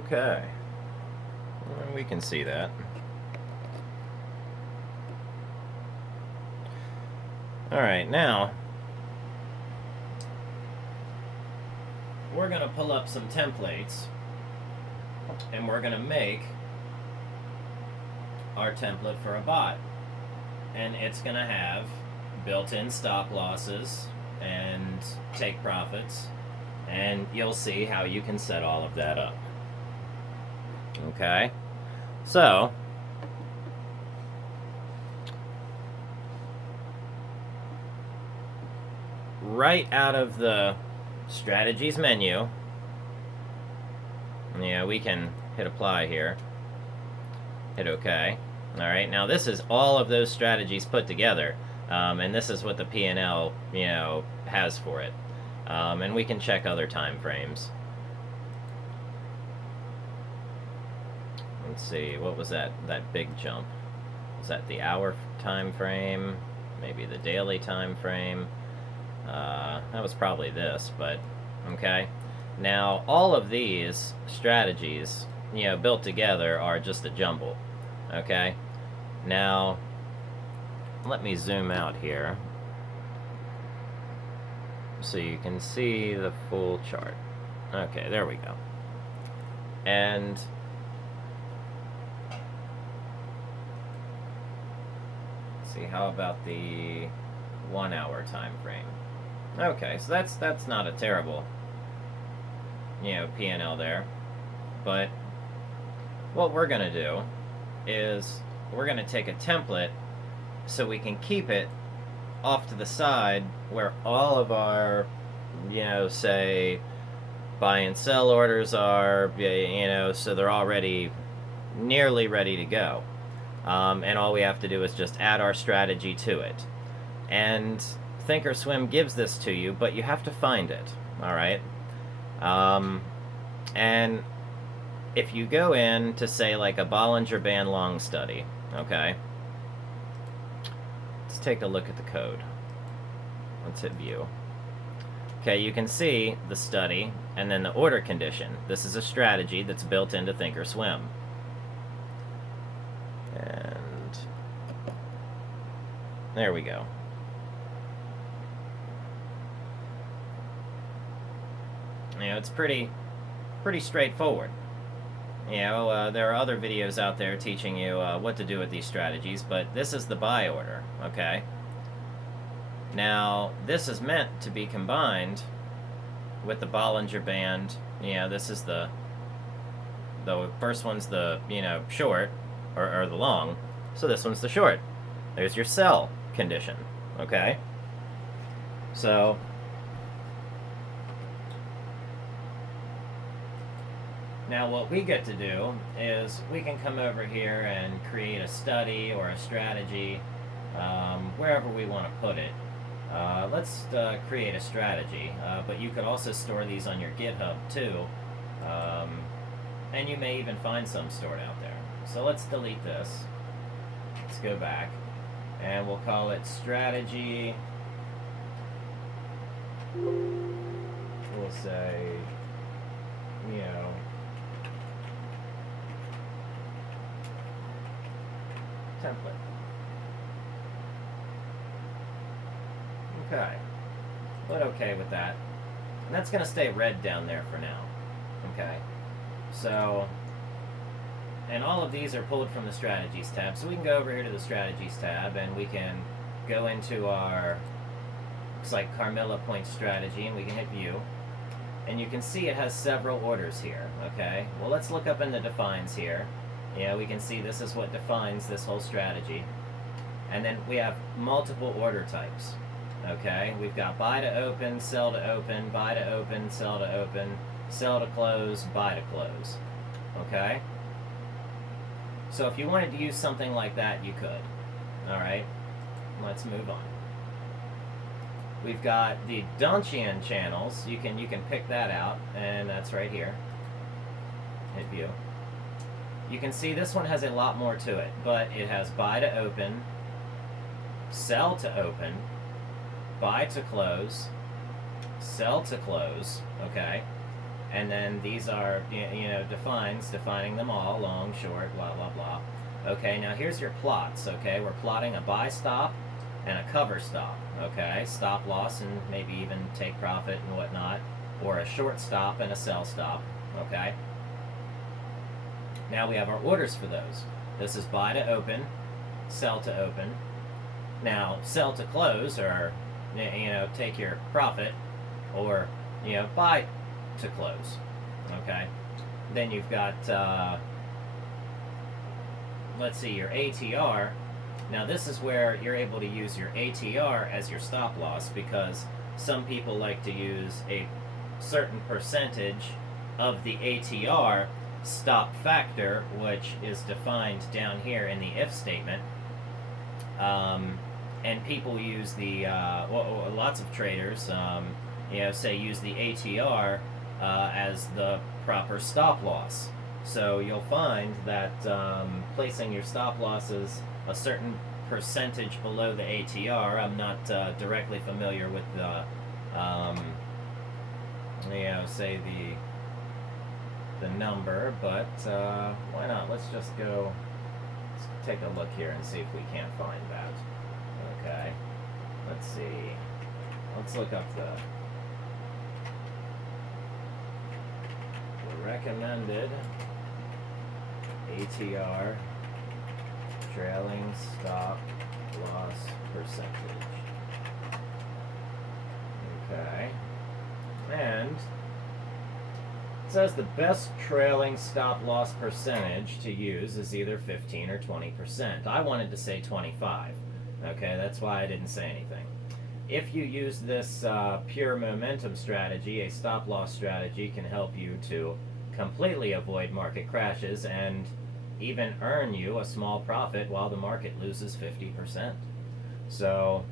Okay. Well, we can see that. Alright, now we're going to pull up some templates and we're going to make our template for a bot. And it's going to have built-in stop losses and take profits, and you'll see how you can set all of that up. Okay? So, right out of the strategies menu, we can hit apply here. Hit OK. Alright, now this is all of those strategies put together. And this is what the P&L, has for it. And we can check other time frames. Let's see, what was that big jump? Was that the hour time frame? Maybe the daily time frame? That was probably this, but okay. Now, all of these strategies, built together are just a jumble. Okay? Now, let me zoom out here so you can see the full chart. Okay, there we go. And let's see, how about the 1 hour time frame? Okay, so that's not a terrible, P&L there. But what we're going to do is we're going to take a template so we can keep it off to the side where all of our, say, buy and sell orders are, so they're already nearly ready to go. And all we have to do is just add our strategy to it. And Thinkorswim gives this to you, but you have to find it, all right? And if you go in to, say, like a Bollinger Band long study, okay? Let's take a look at the code. Let's hit view. Okay, you can see the study and then the order condition. This is a strategy that's built into Thinkorswim. And there we go. It's pretty straightforward. There are other videos out there teaching you what to do with these strategies, but this is the buy order, okay? Now, this is meant to be combined with the Bollinger Band. This is the first one's the, short, or the long, so this one's the short. There's your sell condition, okay? So now what we get to do is we can come over here and create a study or a strategy wherever we want to put it. Let's create a strategy, but you could also store these on your GitHub too, and you may even find some stored out there. So let's delete this. Let's go back, and we'll call it strategy. We'll say, template. Okay. But okay with that. And that's going to stay red down there for now. Okay. So, and all of these are pulled from the Strategies tab. So we can go over here to the Strategies tab and we can go into our, looks like Carmilla Point strategy, and we can hit View. And you can see it has several orders here. Okay. Well, let's look up in the defines here. We can see this is what defines this whole strategy. And then we have multiple order types. Okay, we've got buy to open, sell to open, buy to open, sell to open, sell to close, buy to close. Okay? So if you wanted to use something like that, you could. Alright, let's move on. We've got the Donchian channels. You can pick that out, and that's right here. Hit View. You can see this one has a lot more to it, but it has buy to open, sell to open, buy to close, sell to close, okay? And then these are, defining them all, long, short, blah, blah, blah. Okay, now here's your plots, okay? We're plotting a buy stop and a cover stop, okay? Stop loss and maybe even take profit and whatnot, or a short stop and a sell stop, okay? Now we have our orders for those. This is buy to open, sell to open. Now, sell to close, or, take your profit, or, buy to close, okay? Then you've got, let's see, your ATR. Now this is where you're able to use your ATR as your stop loss, because some people like to use a certain percentage of the ATR stop factor, which is defined down here in the if statement. And people use the, lots of traders, say use the ATR as the proper stop loss. So you'll find that placing your stop losses a certain percentage below the ATR, I'm not directly familiar with the, say the number, but why not? Let's just go, let's take a look here and see if we can't find that. Okay, let's see. Let's look up the recommended ATR trailing stop loss percentage. Okay, and it says the best trailing stop loss percentage to use is either 15 or 20%. I wanted to say 25. Okay, that's why I didn't say anything. If you use this pure momentum strategy, a stop loss strategy can help you to completely avoid market crashes and even earn you a small profit while the market loses 50%. So,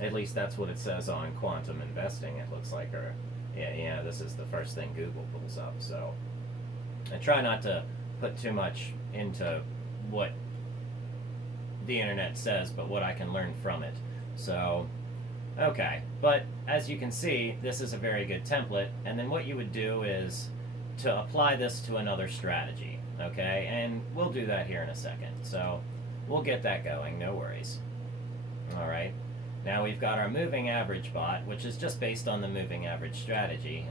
at least that's what it says on Quantum Investing, it looks like, or this is the first thing Google pulls up. So I try not to put too much into what the internet says, but what I can learn from it. So, okay, but as you can see, this is a very good template, and then what you would do is to apply this to another strategy, okay? And we'll do that here in a second. So we'll get that going, no worries. All right. Now we've got our moving average bot, which is just based on the moving average strategy.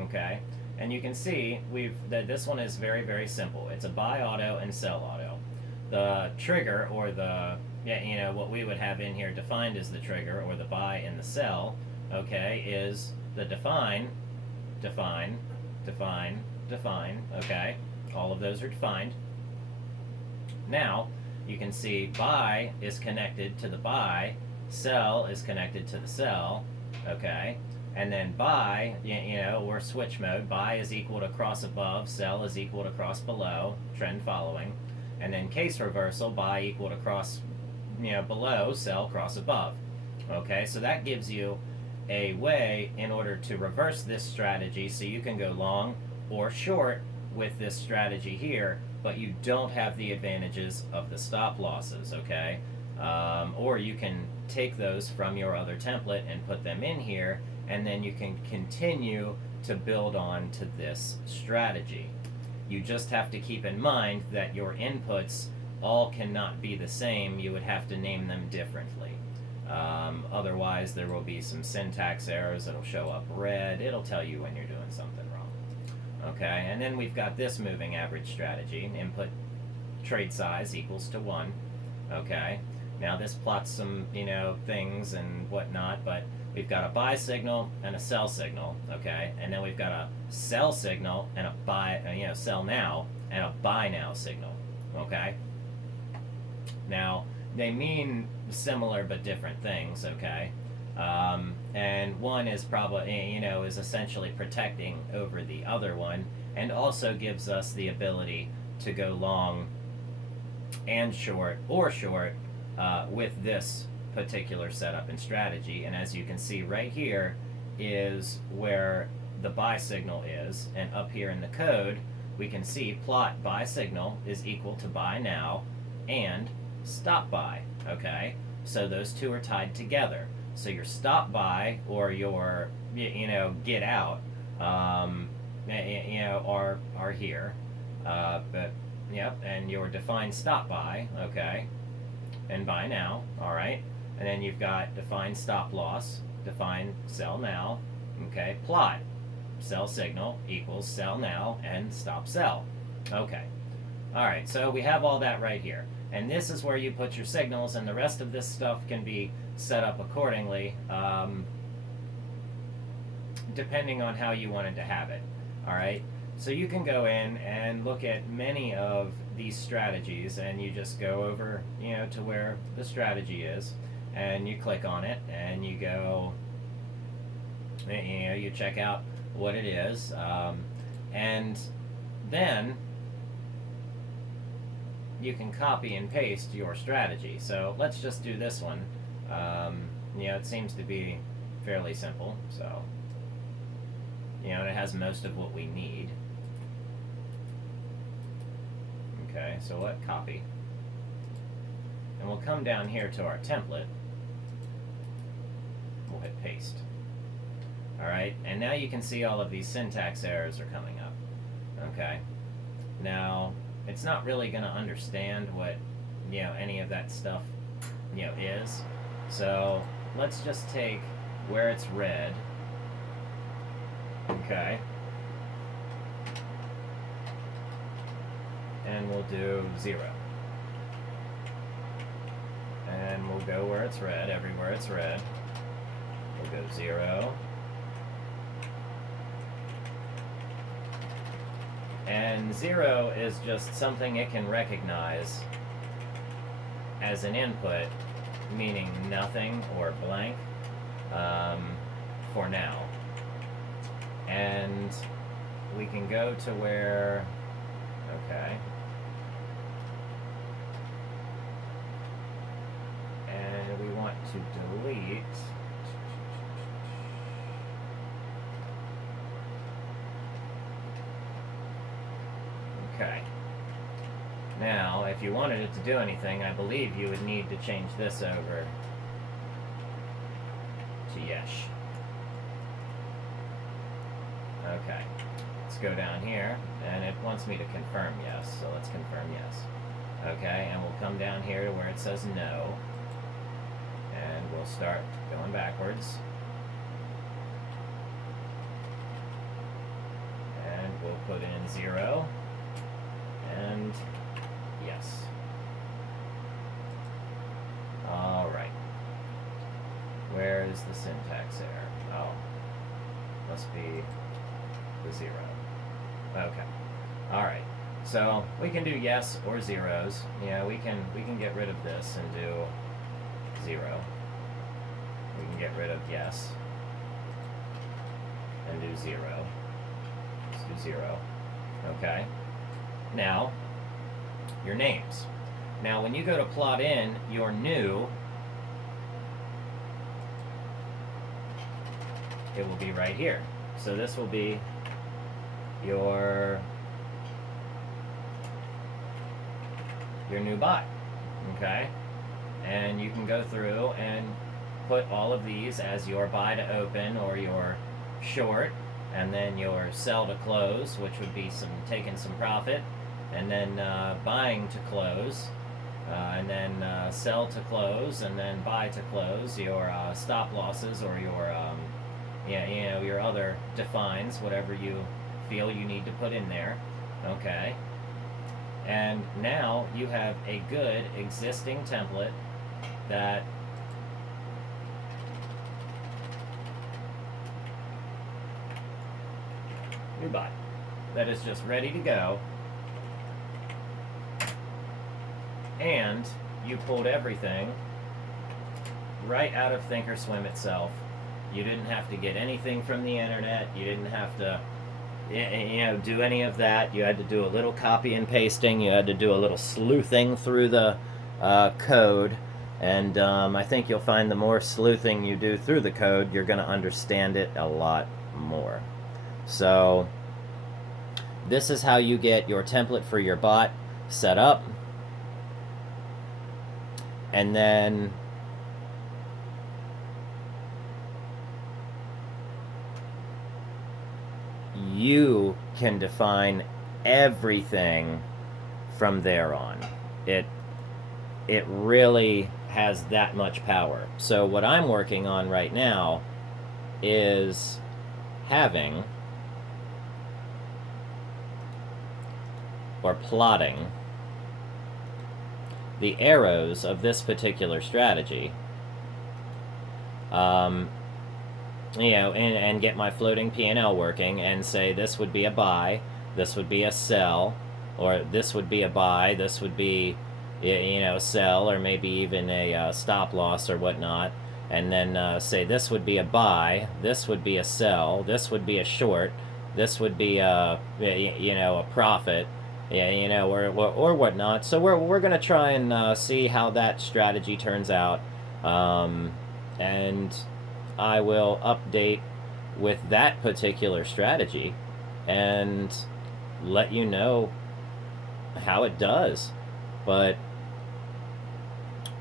Okay, and you can see that this one is very, very simple. It's a buy auto and sell auto. The trigger, or the what we would have in here defined as the trigger, or the buy and the sell, okay, is the define, define, define, define. Okay, all of those are defined. Now you can see buy is connected to the buy, sell is connected to the sell, okay? And then buy, or switch mode, buy is equal to cross above, sell is equal to cross below, trend following. And then case reversal, buy equal to cross, below, sell, cross above. Okay, so that gives you a way in order to reverse this strategy, so you can go long or short with this strategy here, but you don't have the advantages of the stop losses, okay? Or you can take those from your other template and put them in here, and then you can continue to build on to this strategy. You just have to keep in mind that your inputs all cannot be the same. You would have to name them differently. Otherwise, there will be some syntax errors. It'll show up red. It'll tell you when you're doing something wrong. Okay, and then we've got this moving average strategy. Input trade size equals to 1. Okay, now this plots some, things and whatnot, but we've got a buy signal and a sell signal, okay? And then we've got a sell signal and a buy, sell now, and a buy now signal, okay? Now, they mean similar but different things, okay? And one is probably, is essentially protecting over the other one, and also gives us the ability to go long and short, or short, with this particular setup and strategy. And as you can see right here is where the buy signal is, and up here in the code we can see plot buy signal is equal to buy now and stop buy, okay? So those two are tied together. So your stop buy, or your, get out, you know, are here. But yep, and your define stop buy, okay, and buy now, all right, and then you've got define stop loss, define sell now, okay, plot sell signal equals sell now and stop sell, okay, all right. So we have all that right here, and this is where you put your signals, and the rest of this stuff can be set up accordingly. Depending on how you wanted to have it. All right. So you can go in and look at many of these strategies, and you just go over, you know, to where the strategy is, and you click on it, and you go, you know, you check out what it is, and then you can copy and paste your strategy. So let's just do this one. You know, it seems to be fairly simple. So, you know, it has most of what we need. Okay, so what? Copy. And we'll come down here to our template. We'll hit paste. Alright, and now you can see all of these syntax errors are coming up. Okay. Now, it's not really going to understand what, you know, any of that stuff, you know, is. So, let's just take where it's red. Okay. And we'll do 0. And we'll go where it's red, everywhere it's red. We'll go 0. And 0 is just something it can recognize as an input, meaning nothing or blank, for now. And we can go to where, okay, and we want to delete okay. Now, if you wanted it to do anything, I believe you would need to change this over to yes. Okay, let's go down here, and it wants me to confirm yes, so let's confirm yes. Okay, and we'll come down here to where it says no, and we'll start going backwards. And we'll put in 0, and yes. Alright. Where is the syntax error? Oh, must be the 0. Okay. Alright. So we can do yes or zeros. Yeah, we can get rid of this and do 0. We can get rid of yes and do 0. Let's do 0. Okay. Now, your names. Now, when you go to plot in your new, it will be right here. So this will be your new buy, okay? And you can go through and put all of these as your buy to open or your short, and then your sell to close, which would be taking some profit, and then buying to close, and then sell to close, and then buy to close, your stop losses or your your other defines, whatever you feel you need to put in there. Okay. And now you have a good existing template that new buy that is just ready to go, and you pulled everything right out of Thinkorswim itself. You didn't have to get anything from the internet. You didn't have to do any of that. You had to do a little copy and pasting. You had to do a little sleuthing through the code. And I think you'll find the more sleuthing you do through the code, you're going to understand it a lot more. So this is how you get your template for your bot set up. And then you can define everything from there on. It really has that much power. So what I'm working on right now is having, or plotting, the arrows of this particular strategy, and get my floating P&L working and say this would be a buy, this would be a sell, or this would be a buy, this would be, sell, or maybe even a stop loss or whatnot, and then say this would be a buy, this would be a sell, this would be a short, this would be a profit, or whatnot. So we're gonna try and see how that strategy turns out, and I will update with that particular strategy and let you know how it does. But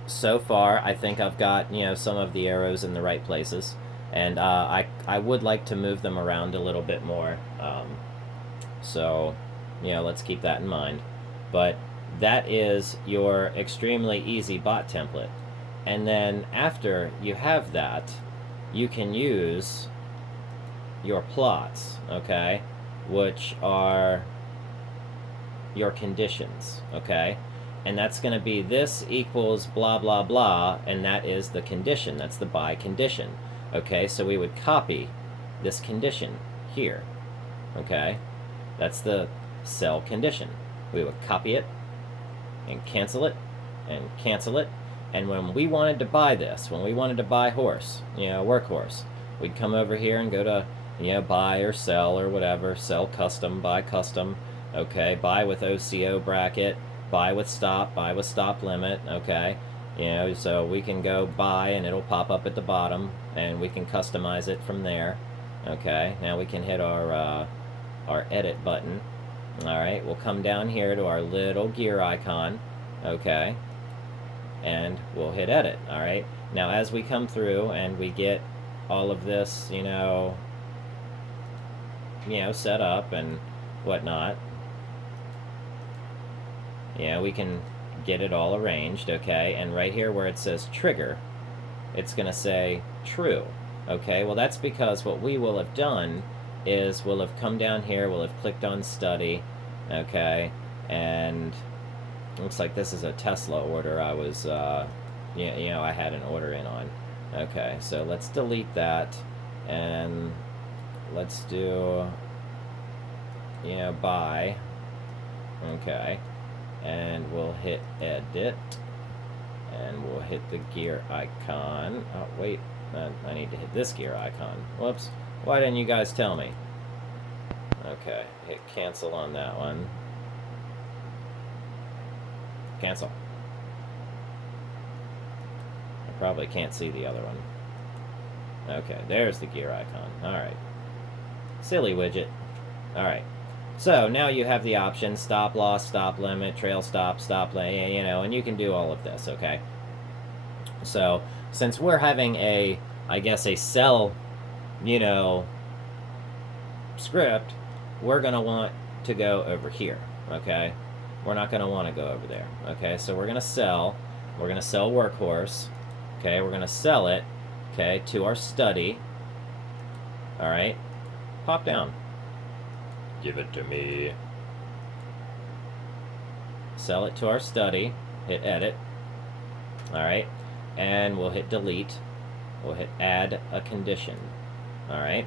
so far, I think I've got some of the arrows in the right places, and I would like to move them around a little bit more. So let's keep that in mind. But that is your extremely easy bot template. And then after you have that, you can use your plots, okay, which are your conditions, okay? And that's going to be this equals blah, blah, blah, and that is the condition. That's the buy condition, okay? So we would copy this condition here, okay? That's the sell condition. We would copy it and cancel it and cancel it. And when we wanted to buy this, when we wanted to buy horse, workhorse, we'd come over here and go to, buy or sell or whatever, sell custom, buy custom, okay, buy with OCO bracket, buy with stop limit, okay, so we can go buy and it'll pop up at the bottom and we can customize it from there, okay. Now we can hit our edit button, all right, we'll come down here to our little gear icon, okay, and we'll hit edit, all right. Now as we come through and we get all of this, set up and whatnot, we can get it all arranged, okay, and right here where it says trigger, it's going to say true, okay. Well, that's because what we will have done is we'll have come down here, we'll have clicked on study, okay, and looks like this is a Tesla order I was, I had an order in on. Okay, so let's delete that, and let's do, buy, okay, and we'll hit edit, and we'll hit the gear icon. Oh, wait, I need to hit this gear icon. Whoops, why didn't you guys tell me? Okay, hit cancel on that one. Cancel. I probably can't see the other one. Okay, there's the gear icon. Alright. Silly widget. Alright. So, now you have the option stop loss, stop limit, trail stop, stop limit, and you can do all of this, okay? So, since we're having a sell, script, we're going to want to go over here, okay? We're not going to want to go over there, okay? So we're going to sell workhorse, okay? We're going to sell it, okay, to our study, all right? Pop down. Give it to me. Sell it to our study, hit edit, all right? And we'll hit delete. We'll hit add a condition, all right?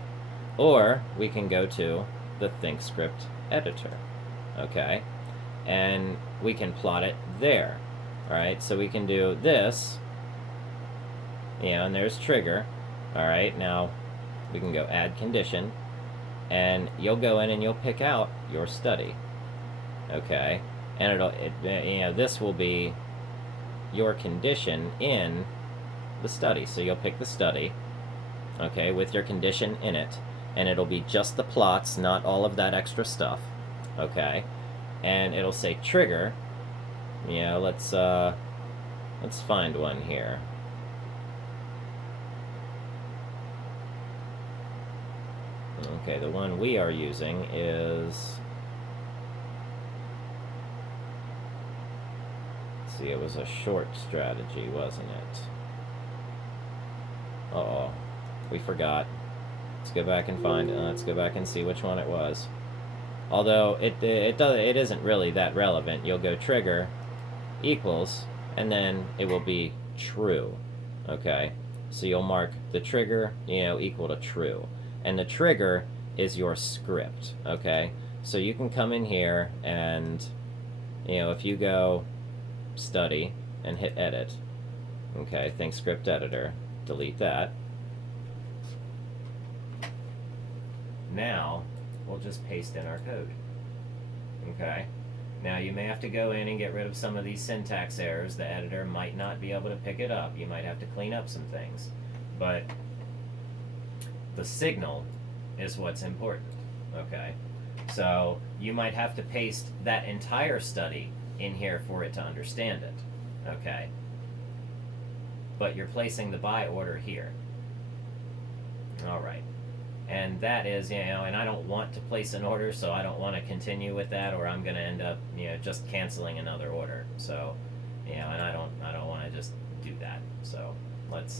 Or we can go to the ThinkScript editor, okay? And we can plot it there, all right? So we can do this, and there's trigger, all right? Now we can go add condition, and you'll go in and you'll pick out your study, okay? And this will be your condition in the study. So you'll pick the study, okay, with your condition in it, and it'll be just the plots, not all of that extra stuff, okay? And it'll say trigger. Let's find one here. Okay, the one we are using is... Let's see, it was a short strategy, wasn't it? Uh-oh. We forgot. Let's go back and find... let's go back and see which one it was. Although, it isn't really that relevant. You'll go trigger equals, and then it will be true. Okay? So you'll mark the trigger, equal to true. And the trigger is your script. Okay? So you can come in here and, if you go study and hit edit, okay, think script editor, delete that. Now, we'll just paste in our code. Okay? Now, you may have to go in and get rid of some of these syntax errors. The editor might not be able to pick it up. You might have to clean up some things. But the signal is what's important. Okay? So, you might have to paste that entire study in here for it to understand it. Okay? But you're placing the by order here. Alright. And that is, and I don't want to place an order, so I don't want to continue with that, or I'm going to end up, just canceling another order. So, and I don't want to just do that. So, let's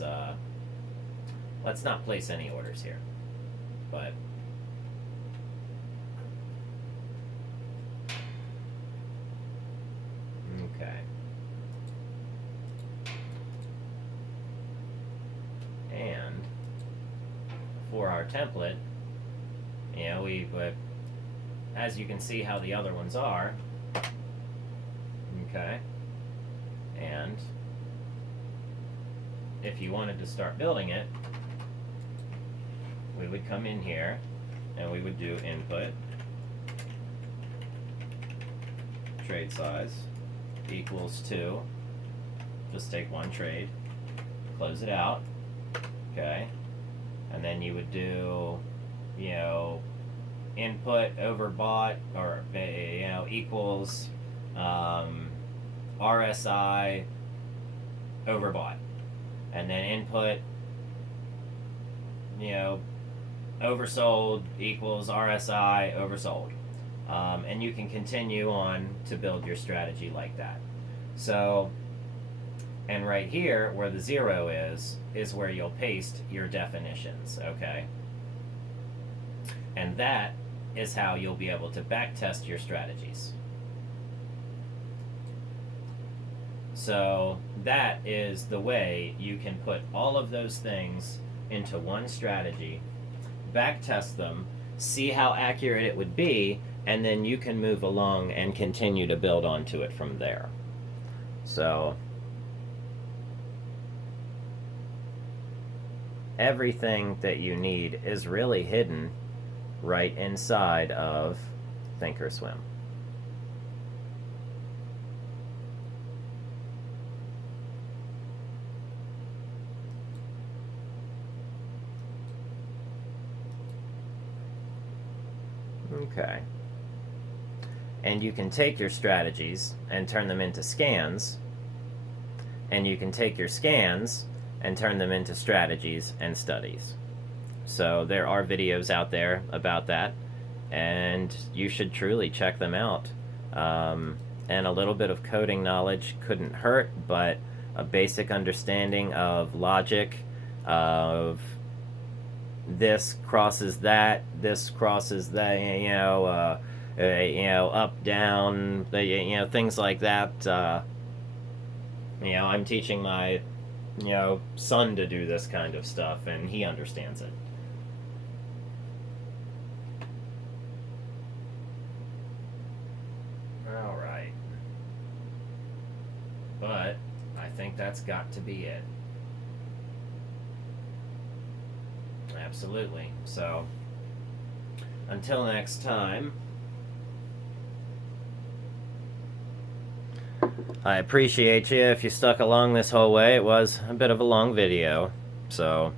not place any orders here. But okay. And for our template, as you can see how the other ones are, okay, and if you wanted to start building it, we would come in here and we would do input, trade size equals to, just take one trade, close it out, okay, and then you would do, input overbought, or, equals RSI overbought. And then input, oversold equals RSI oversold. And you can continue on to build your strategy like that. So, and right here, where the 0 is where you'll paste your definitions, okay? And that is how you'll be able to backtest your strategies. So that is the way you can put all of those things into one strategy, backtest them, see how accurate it would be, and then you can move along and continue to build onto it from there. So everything that you need is really hidden right inside of Thinkorswim. Okay. And you can take your strategies and turn them into scans, and you can take your scans and turn them into strategies and studies. So there are videos out there about that, and you should truly check them out. And a little bit of coding knowledge couldn't hurt, but a basic understanding of logic, of this crosses that, this crosses that, up, down, things like that. I'm teaching my, son to do this kind of stuff, and he understands it. Alright. But I think that's got to be it. Absolutely. So, until next time, I appreciate you if you stuck along this whole way. It was a bit of a long video, so